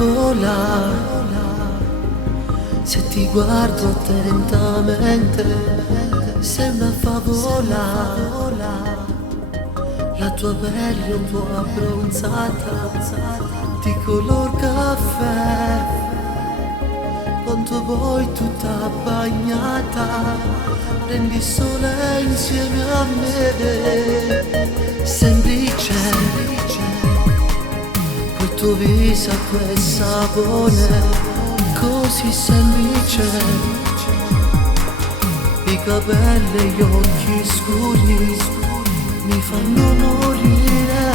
favola, se ti guardo attentamente, sei una favola. La tua pelle è un po' abbronzata, di color caffè, quando vuoi tutta bagnata, prendi sole insieme a me. Semplice, quel tuo viso acqua e sapone, così semplice, i capelli e gli occhi scuri mi fanno morire,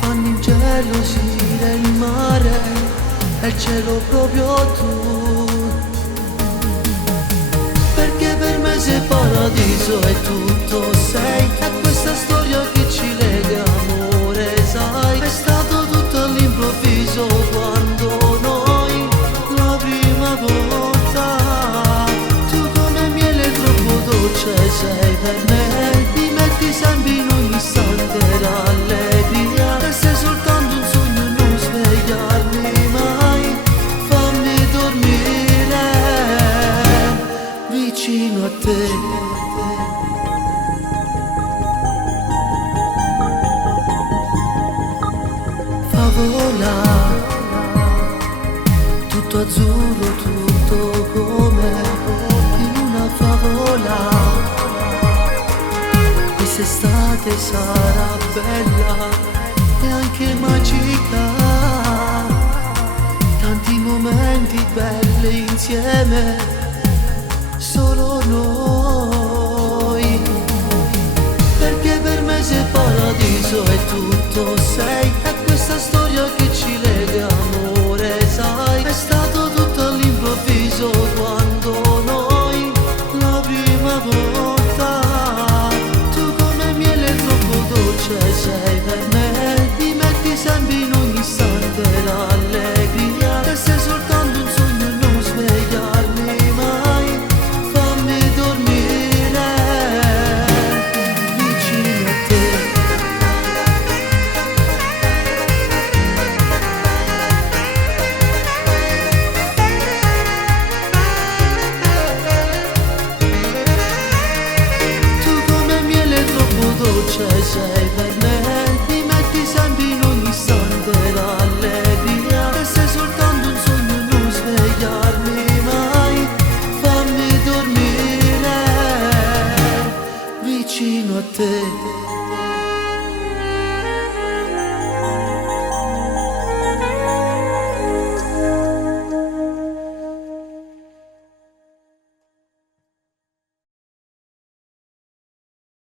fanno ingelosire il mare e il cielo proprio tu, perché per me sei paradiso e tutto sei, è questa storia che ci lega amore, sai, è stato tutto all'improvviso quando noi la prima volta, tu come miele troppo dolce sei per me, mi metti sempre in ogni istante l'allegria, e sei soltanto un sogno, non svegliarmi mai, fammi dormire vicino a te. Favola, tutto azzurro, tutto come in una favola. Quest'estate sarà bella e anche magica, tanti momenti belli insieme, solo noi, perché per me sei paradiso e tutto sei.